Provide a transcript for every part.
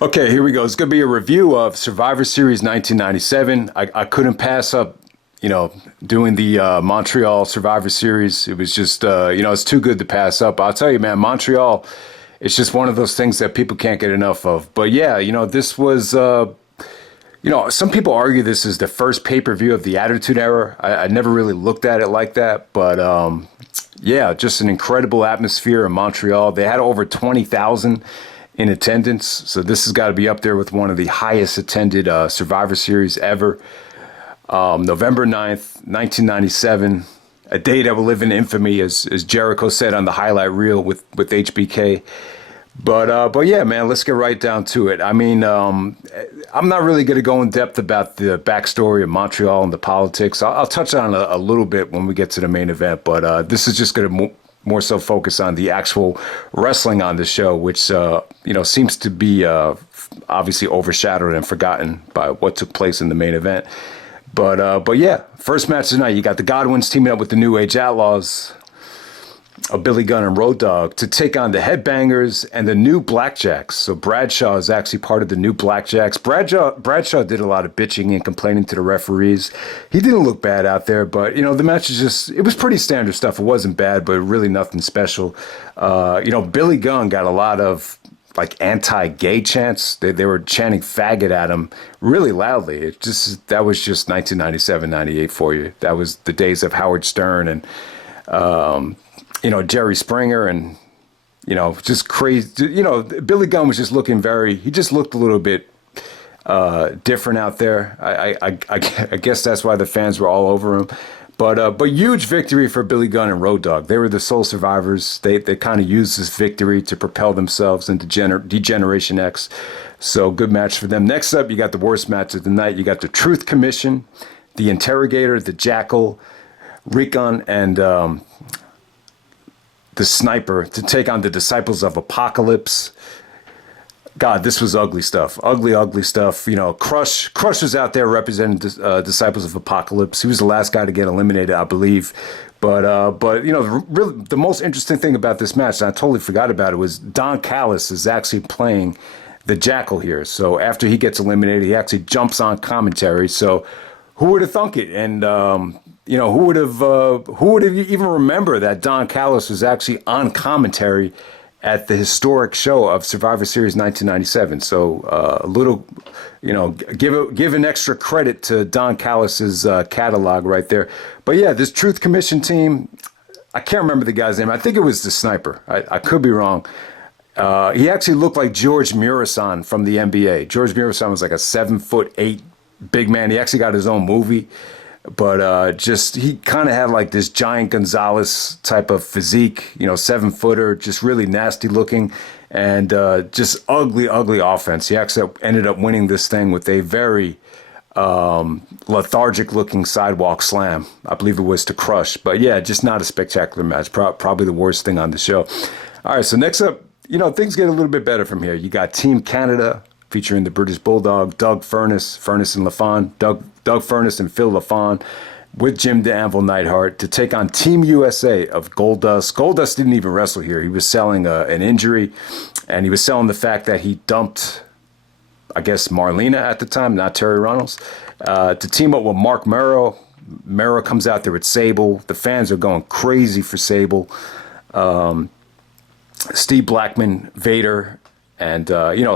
Okay, here we go. It's going to be a review of Survivor Series 1997. I couldn't pass up, doing the Montreal Survivor Series. It was just, it's too good to pass up. I'll tell you, man, Montreal, it's just one of those things that people can't get enough of. But yeah, this was, some people argue this is the first pay-per-view of the Attitude Era. I never really looked at it like that. But yeah, just an incredible atmosphere in Montreal. They had over 20,000 in attendance. So this has got to be up there with one of the highest attended Survivor Series ever. November 9th, 1997, a day that will live in infamy, as Jericho said on the highlight reel with HBK. But yeah, man, let's get right down to it. I mean, I'm not really going to go in depth about the backstory of Montreal and the politics. I'll touch on a little bit when we get to the main event, but this is just going to more so focus on the actual wrestling on the show, which, seems to be obviously overshadowed and forgotten by what took place in the main event. But yeah, first match tonight, you got the Godwins teaming up with the New Age Outlaws of Billy Gunn and Road Dogg to take on the Headbangers and the new Blackjacks. So Bradshaw is actually part of the new Blackjacks. Bradshaw did a lot of bitching and complaining to the referees. He didn't look bad out there, but, the match is it was pretty standard stuff. It wasn't bad, but really nothing special. Billy Gunn got a lot of anti-gay chants. They were chanting faggot at him really loudly. That was just 1997, 98 for you. That was the days of Howard Stern and, Jerry Springer and, just crazy. Billy Gunn was just he just looked a little bit different out there. I guess that's why the fans were all over him. But huge victory for Billy Gunn and Road Dogg. They were the sole survivors. They kind of used this victory to propel themselves into Degeneration X. So good match for them. Next up, you got the worst match of the night. You got the Truth Commission, the Interrogator, the Jackal, Recon, and the Sniper to take on the Disciples of Apocalypse. God, this was ugly stuff. Ugly stuff. Crush was out there representing Disciples of Apocalypse. He was the last guy to get eliminated, I believe. But really, the most interesting thing about this match, and I totally forgot about it, was Don Callis is actually playing the Jackal here. So after he gets eliminated, he actually jumps on commentary. So who would have thunk it? And who would have even remember that Don Callis was actually on commentary at the historic show of Survivor Series 1997. So a little, give an extra credit to Don Callis's catalog right there. But yeah, this Truth Commission team, I can't remember the guy's name. I think it was the Sniper. I could be wrong. He actually looked like George Murasan from the NBA. George Murasan was like a 7'8" big man. He actually got his own movie. But he kind of had like this Giant Gonzalez type of physique, 7-footer, just really nasty looking and just ugly offense. He actually ended up winning this thing with a very lethargic looking sidewalk slam. I believe it was to Crush. But yeah, just not a spectacular match. Probably the worst thing on the show. All right, so next up, things get a little bit better from here. You got Team Canada featuring the British Bulldog, Furnas and Lafon, Doug Furnas and Phil Lafon, with Jim the Anvil Neidhart to take on Team USA of Goldust. Goldust didn't even wrestle here. He was selling an injury, and he was selling the fact that he dumped, I guess, Marlena at the time, not Terry Runnels, to team up with Marc Mero. Mero comes out there with Sable. The fans are going crazy for Sable. Steve Blackman, Vader, and,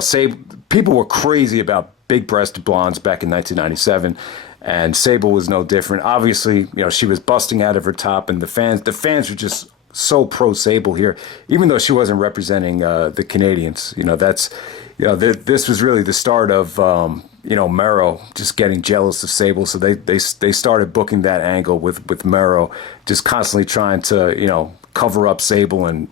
Sable. People were crazy about big-breasted blondes back in 1997, and Sable was no different. Obviously, she was busting out of her top, and the fans were just so pro-Sable here, even though she wasn't representing the Canadians. This was really the start of Mero just getting jealous of Sable, so they started booking that angle with Mero just constantly trying to cover up Sable, and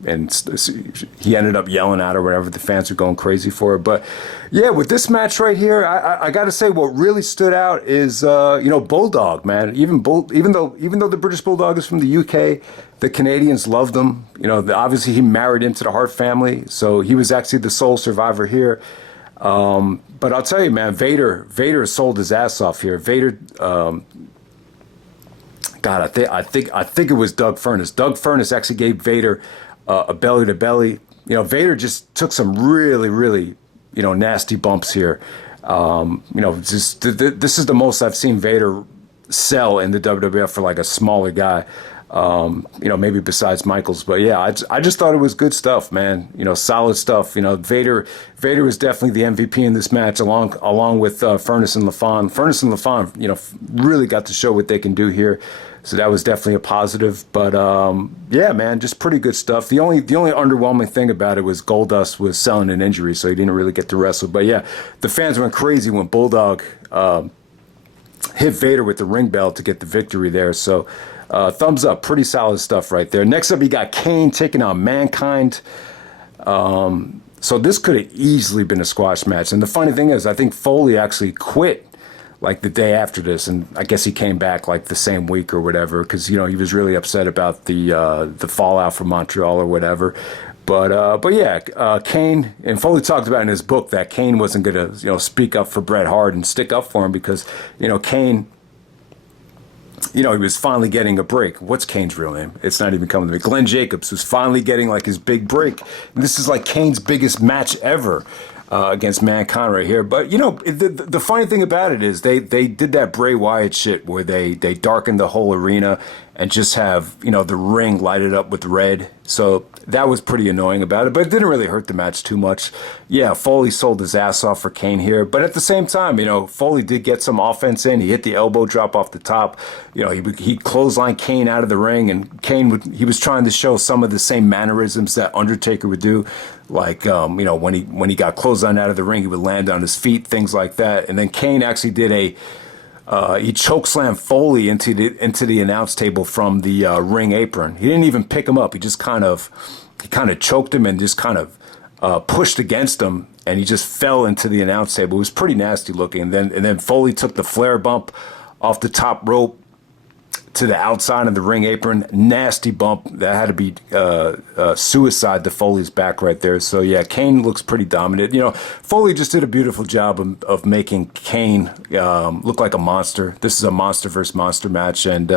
he ended up yelling at her whenever the fans were going crazy for her. But yeah, with this match right here, I got to say what really stood out is Bulldog, man. Even though the British Bulldog is from the UK, the Canadians loved him. Obviously he married into the Hart family, so he was actually the sole survivor here. But I'll tell you, man, Vader sold his ass off here. Vader. God, I think it was Doug Furnas. Doug Furnas actually gave Vader a belly to belly. Vader just took some really nasty bumps here. Just this is the most I've seen Vader sell in the WWF for like a smaller guy. Maybe besides Michaels, but yeah, I just thought it was good stuff, man. Solid stuff. Vader was definitely the MVP in this match, along with Furnas and Lafon. Furnas and Lafon, really got to show what they can do here. So that was definitely a positive. But yeah, man, just pretty good stuff. The only underwhelming thing about it was Goldust was selling an injury, so he didn't really get to wrestle. But yeah, the fans went crazy when Bulldog hit Vader with the ring bell to get the victory there. So thumbs up, pretty solid stuff right there. Next up, you got Kane taking on Mankind. So this could have easily been a squash match. And the funny thing is, I think Foley actually quit like the day after this, and I guess he came back like the same week or whatever, because he was really upset about the fallout from Montreal or whatever. But yeah, Kane, and Foley talked about in his book that Kane wasn't gonna speak up for Bret Hart and stick up for him because Kane, he was finally getting a break. What's Kane's real name? It's not even coming to me. Glenn Jacobs was finally getting like his big break. And this is like Kane's biggest match ever against Mankind right here. But the funny thing about it is they did that Bray Wyatt shit where they darkened the whole arena and just have the ring lighted up with red. So that was pretty annoying about it, but it didn't really hurt the match too much. Yeah, Foley sold his ass off for Kane here, but at the same time, Foley did get some offense in. He hit the elbow drop off the top. He clotheslined Kane out of the ring, and Kane he was trying to show some of the same mannerisms that Undertaker would do, like when he got clotheslined out of the ring, he would land on his feet, things like that. And then Kane actually did he chokeslammed Foley into the announce table from the ring apron. He didn't even pick him up. He just kind of choked him and just kind of pushed against him, and he just fell into the announce table. It was pretty nasty looking. And then Foley took the flare bump off the top rope to the outside of the ring apron. Nasty bump. That had to be suicide to Foley's back right there. So yeah, Kane looks pretty dominant. Foley just did a beautiful job of making Kane look like a monster. This is a monster versus monster match, and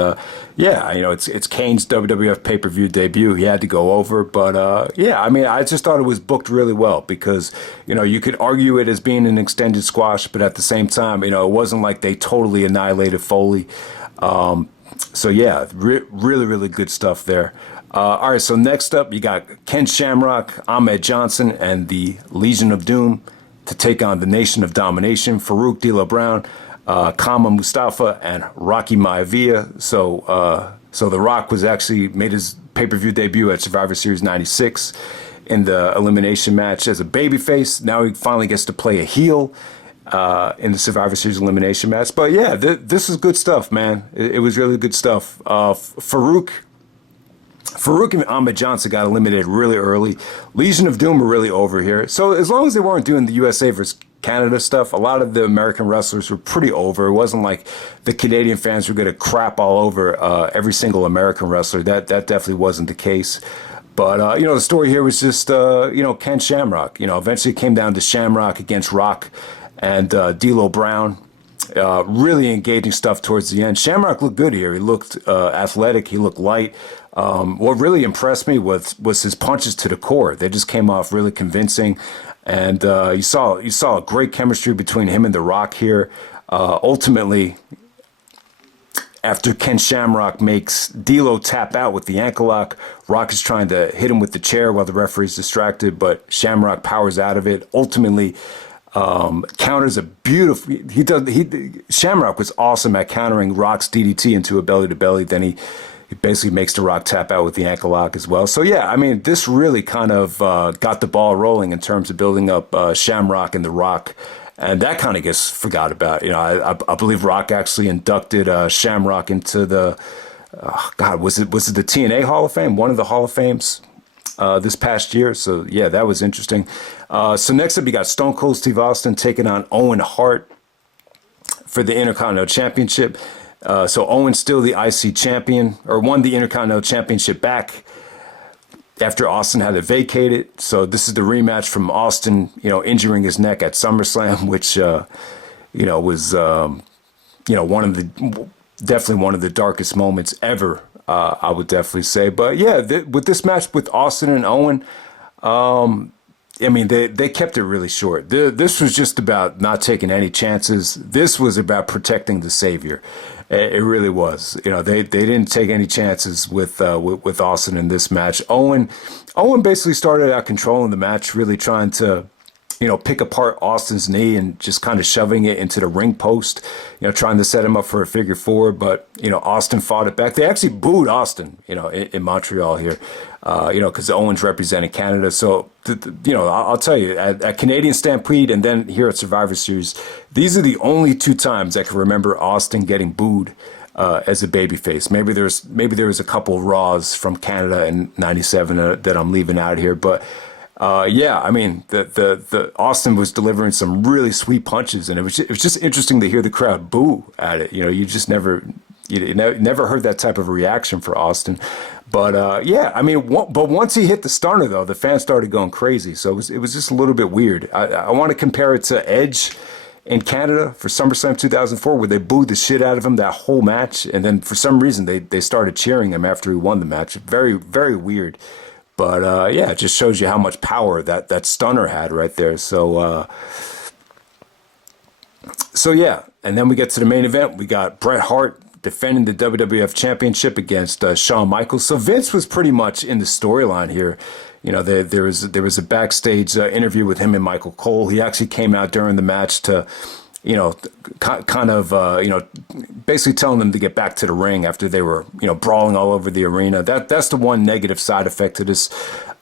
yeah, it's Kane's WWF pay-per-view debut. He had to go over, but yeah, I just thought it was booked really well because you could argue it as being an extended squash, but at the same time, it wasn't like they totally annihilated Foley. So yeah, really, really good stuff there. All right, so next up, you got Ken Shamrock, Ahmed Johnson, and the Legion of Doom to take on the Nation of Domination, Farooq, D'Lo Brown, Kama Mustafa, and Rocky Maivia. So The Rock was actually made his pay-per-view debut at Survivor Series 96 in the elimination match as a babyface. Now he finally gets to play a heel in the Survivor Series elimination match. But yeah, this is good stuff, man. It was really good stuff. Farooq and Ahmed Johnson got eliminated really early. Legion of Doom were really over here. So as long as they weren't doing the USA versus Canada stuff, a lot of the American wrestlers were pretty over. It wasn't like the Canadian fans were going to crap all over every single American wrestler. That definitely wasn't the case. But, the story here was just, Ken Shamrock. Eventually it came down to Shamrock against Rock and D'Lo Brown. Really engaging stuff towards the end. Shamrock looked good here. He looked athletic. He looked light. What really impressed me was his punches to the core. They just came off really convincing. And you saw a great chemistry between him and The Rock here. Ultimately, after Ken Shamrock makes D'Lo tap out with the ankle lock, Rock is trying to hit him with the chair while the referee's distracted, but Shamrock powers out of it. Ultimately, counters a beautiful. Shamrock was awesome at countering Rock's DDT into a belly to belly. Then he basically makes the Rock tap out with the ankle lock as well. So yeah, this really kind of got the ball rolling in terms of building up Shamrock and the Rock, and that kind of gets forgot about. I believe Rock actually inducted Shamrock into the was it the TNA Hall of Fame, one of the Hall of Fames. This past year. So yeah, that was interesting. So next up, you got Stone Cold Steve Austin taking on Owen Hart for the Intercontinental Championship. So Owen's still the IC champion, or won the Intercontinental Championship back after Austin had it vacated. So this is the rematch from Austin, injuring his neck at SummerSlam, which, was, definitely one of the darkest moments ever. I would definitely say. But yeah, with this match with Austin and Owen, I mean, they kept it really short. This was just about not taking any chances. This was about protecting the savior. It really was. You know, they didn't take any chances with Austin in this match. Owen basically started out controlling the match, really trying to, you know, pick apart Austin's knee and just kind of shoving it into the ring post, you know, trying to set him up for a figure four. But, you know, Austin fought it back. They actually booed Austin, you know, in Montreal here, you know, because Owens represented Canada. So, you know, I'll tell you, at Canadian Stampede and then here at Survivor Series, these are the only two times I can remember Austin getting booed as a babyface. Maybe there was a couple of Raws from Canada in '97 that I'm leaving out here, but yeah, I mean, the Austin was delivering some really sweet punches, and it was just interesting to hear the crowd boo at it. You know, you just never heard that type of reaction for Austin. But yeah, I mean, but once he hit the stunner, though, the fans started going crazy. So it was just a little bit weird. I want to compare it to Edge in Canada for SummerSlam 2004, where they booed the shit out of him that whole match, and then for some reason they started cheering him after he won the match. Very, very weird. But yeah, it just shows you how much power that stunner had right there. So yeah, and then we get to the main event. We got Bret Hart defending the WWF Championship against Shawn Michaels. So Vince was pretty much in the storyline here. You know, there was a backstage interview with him and Michael Cole. He actually came out during the match to, you know, kind of, you know, basically telling them to get back to the ring after they were, you know, brawling all over the arena. That's the one negative side effect to this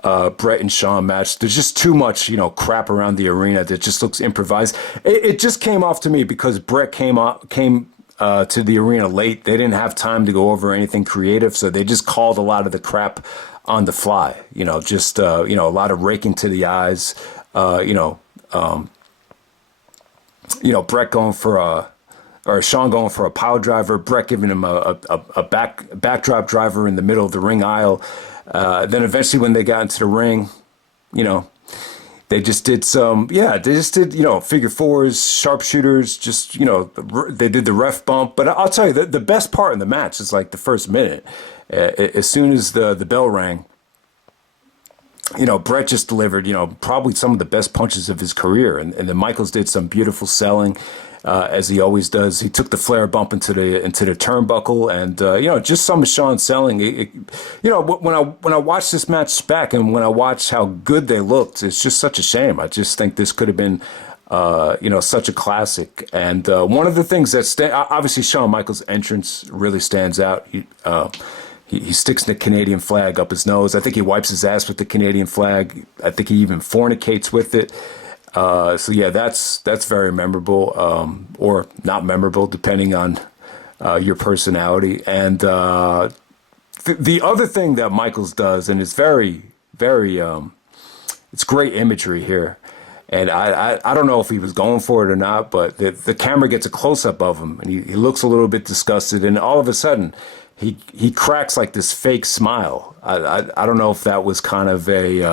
Bret and Shawn match. There's just too much, you know, crap around the arena that just looks improvised. It just came off to me because Bret came to the arena late. They didn't have time to go over anything creative, so they just called a lot of the crap on the fly. You know, just you know, a lot of raking to the eyes. You know, Bret going for or Shawn going for a power driver, Bret giving him a backdrop driver in the middle of the ring aisle. Then eventually when they got into the ring, you know, they just did you know, figure fours, sharpshooters, just, you know, they did the ref bump. But I'll tell you, the best part in the match is like the first minute. As soon as the bell rang, you know, Bret just delivered, you know, probably some of the best punches of his career. And then Michaels did some beautiful selling, as he always does. He took the flare bump into the turnbuckle, and, you know, just some of Shawn's selling. You know, when I watch this match back and when I watch how good they looked, it's just such a shame. I just think this could have been, you know, such a classic. And one of the things that obviously Shawn Michaels' entrance really stands out. He sticks the Canadian flag up his nose. I think he wipes his ass with the Canadian flag. I think he even fornicates with it. So yeah, that's very memorable, or not memorable, depending on your personality. And the other thing that Michaels does, and it's very, very, it's great imagery here. And I don't know if he was going for it or not, but the camera gets a close up of him, and he looks a little bit disgusted, and all of a sudden, he cracks like this fake smile. I don't know if that was kind of a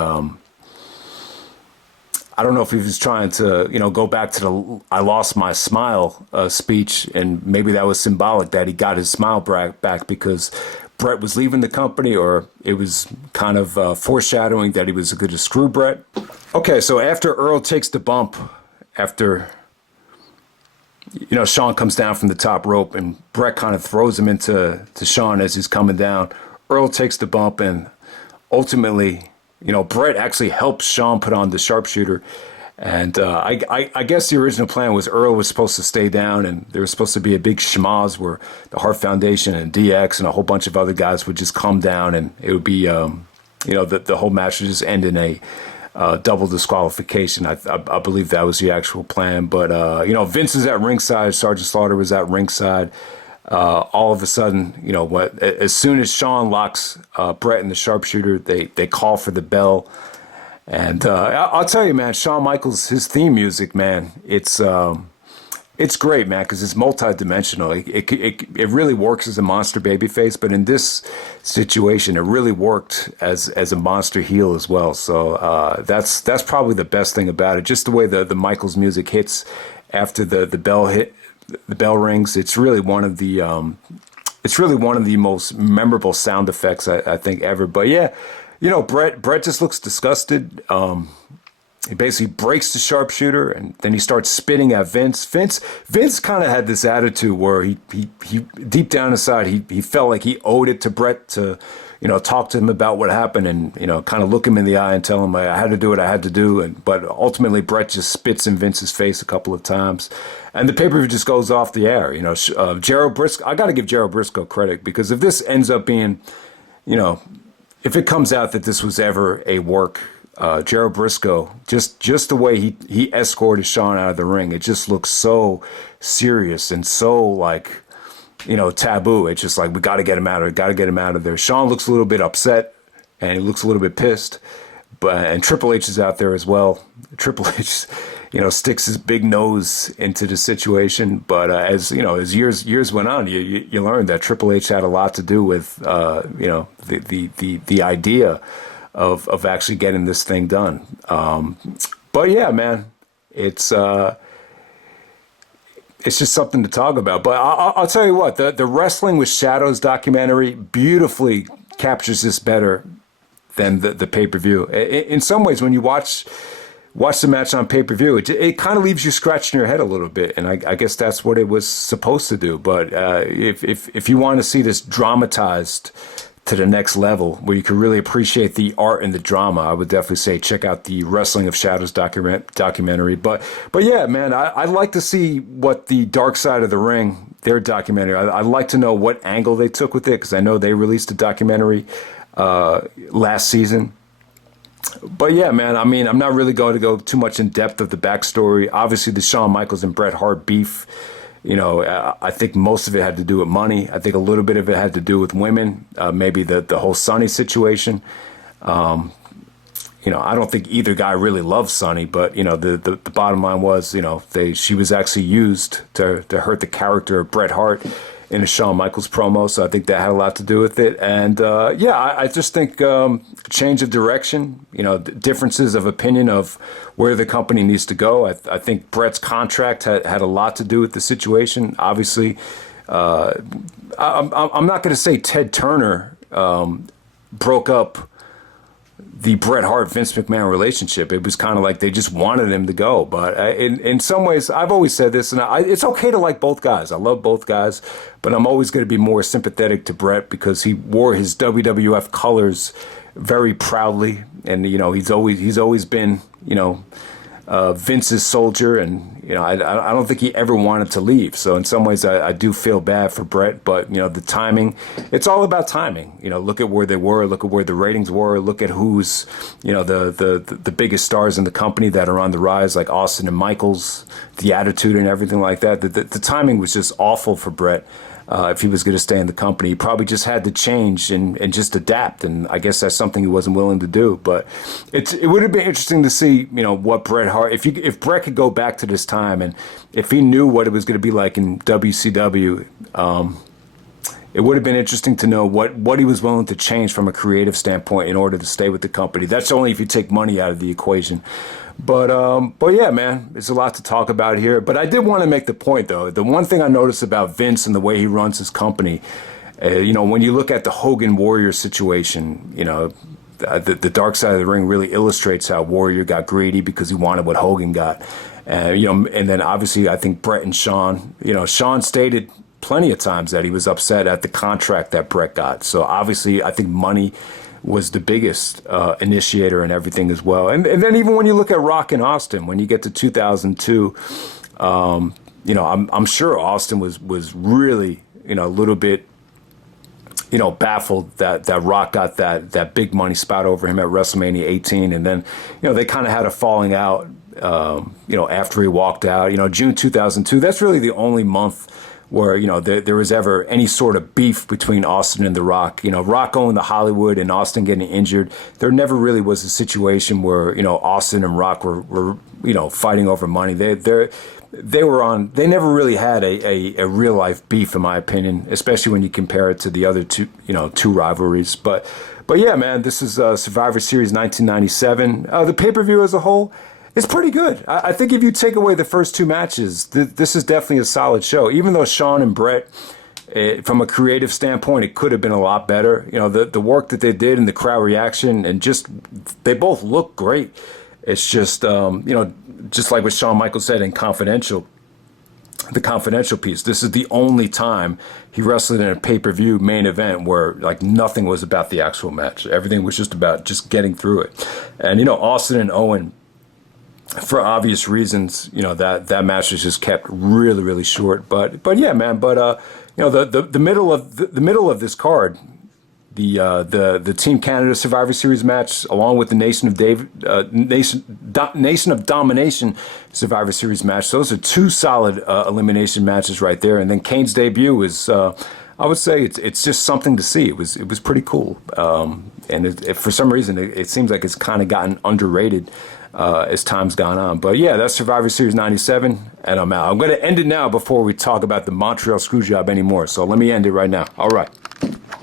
I don't know if he was trying to, you know, go back to the "I lost my smile" speech, and maybe that was symbolic that he got his smile back because Bret was leaving the company, or it was kind of foreshadowing that he was going to screw Bret. Okay, so after Earl takes the bump, after, you know, Shawn comes down from the top rope and Bret kind of throws him to Shawn as he's coming down. Earl takes the bump, and ultimately, you know, Bret actually helps Shawn put on the sharpshooter. And I guess the original plan was Earl was supposed to stay down, and there was supposed to be a big schmoz where the Hart Foundation and DX and a whole bunch of other guys would just come down, and it would be, you know, the whole match would just end in a double disqualification. I believe that was the actual plan. But, you know, Vince is at ringside. Sergeant Slaughter was at ringside. All of a sudden, you know, as soon as Shawn locks Bret in the sharpshooter, they call for the bell. And I'll tell you, man, Shawn Michaels, his theme music, man, it's great, man, because it's multi-dimensional. It really works as a monster babyface, but in this situation, it really worked as a monster heel as well. So that's probably the best thing about it. Just the way the Michaels music hits after the bell rings. It's really one of the most memorable sound effects I think ever. But yeah, you know, Bret just looks disgusted. he basically breaks the sharpshooter, and then he starts spitting at Vince. Vince kind of had this attitude where he deep down inside he felt like he owed it to Bret to, talk to him about what happened and, kind of look him in the eye and tell him I had to do what I had to do. But ultimately Bret just spits in Vince's face a couple of times, and the pay-per-view just goes off the air. Gerald Briscoe. I got to give Gerald Briscoe credit, because if this ends up being, if it comes out that this was ever a work, Gerald Briscoe, just the way he escorted Shawn out of the ring, it just looks so serious and so like, taboo. It's just like, we got to get him out of there. Shawn looks a little bit upset, and he looks a little bit pissed, and Triple H is out there as well. Triple H, sticks his big nose into the situation. But as years went on, you learned that Triple H had a lot to do with the idea of actually getting this thing done. But yeah, man, it's just something to talk about. But I'll tell you what, the Wrestling with Shadows documentary beautifully captures this better than the pay-per-view. In some ways, when you watch the match on pay-per-view, it kind of leaves you scratching your head a little bit, and I guess that's what it was supposed to do. But if you want to see this dramatized to the next level, where you can really appreciate the art and the drama, I would definitely say check out the Wrestling of Shadows documentary. But yeah, man, I'd like to see what the Dark Side of the Ring, their documentary, I'd like to know what angle they took with it, because I know they released a documentary last season. But yeah, man, I mean, I'm not really going to go too much in depth of the backstory. Obviously, the Shawn Michaels and Bret Hart beef, I think most of it had to do with money. I think a little bit of it had to do with women, maybe the whole Sonny situation. I don't think either guy really loved Sonny, but, the bottom line was, she was actually used to hurt the character of Bret Hart in a Shawn Michaels promo, so I think that had a lot to do with it. And I just think change of direction, differences of opinion of where the company needs to go. I think Bret's contract had a lot to do with the situation. Obviously, I'm not going to say Ted Turner broke up the Bret Hart Vince McMahon relationship. It was kind of like they just wanted him to go. But in some ways, I've always said this, and it's okay to like both guys. I love both guys, but I'm always going to be more sympathetic to Bret because he wore his WWF colors very proudly, and he's always been Vince's soldier, and I don't think he ever wanted to leave. So in some ways, I do feel bad for Bret, but the timing, it's all about timing. Look at where they were, look at where the ratings were, look at who's the biggest stars in the company that are on the rise, like Austin and Michaels, the attitude and everything like that. The timing was just awful for Bret. If he was going to stay in the company, he probably just had to change and just adapt. And I guess that's something he wasn't willing to do. But it would have been interesting to see, what Bret Hart, if Bret could go back to this time and if he knew what it was going to be like in WCW, it would have been interesting to know what he was willing to change from a creative standpoint in order to stay with the company. That's only if you take money out of the equation. But yeah, man, there's a lot to talk about here. But I did want to make the point, though. The one thing I noticed about Vince and the way he runs his company, when you look at the Hogan Warrior situation, the Dark Side of the Ring really illustrates how Warrior got greedy because he wanted what Hogan got. And then obviously I think Bret and Shawn, Shawn stated plenty of times that he was upset at the contract that Bret got. So obviously I think money was the biggest initiator and everything as well. And then even when you look at Rock and Austin, when you get to 2002, I'm sure Austin was really, a little bit, baffled that Rock got that big money spot over him at WrestleMania 18. And then, they kind of had a falling out, after he walked out. June 2002, that's really the only month where, there was ever any sort of beef between Austin and The Rock. Rock owned the Hollywood and Austin getting injured. There never really was a situation where, Austin and Rock were fighting over money. They never really had a real life beef, in my opinion, especially when you compare it to the other two rivalries. But yeah, man, this is Survivor Series 1997. The pay-per-view as a whole, it's pretty good. I think if you take away the first two matches, this is definitely a solid show. Even though Shawn and Bret, from a creative standpoint, it could have been a lot better. The work that they did and the crowd reaction, and just they both look great. It's just, just like what Shawn Michaels said in Confidential, the Confidential piece. This is the only time he wrestled in a pay-per-view main event where like nothing was about the actual match. Everything was just about just getting through it. And Austin and Owen, for obvious reasons, that match was just kept really, really short. But yeah, man. But the middle of this card, the Team Canada Survivor Series match, along with the Nation of Domination Survivor Series match. Those are two solid elimination matches right there. And then Kane's debut is, I would say, it's just something to see. It was pretty cool. And for some reason, it seems like it's kind of gotten underrated as time's gone on. But yeah, that's Survivor Series 97, and I'm out. I'm going to end it now before we talk about the Montreal Screwjob anymore. So let me end it right now. All right.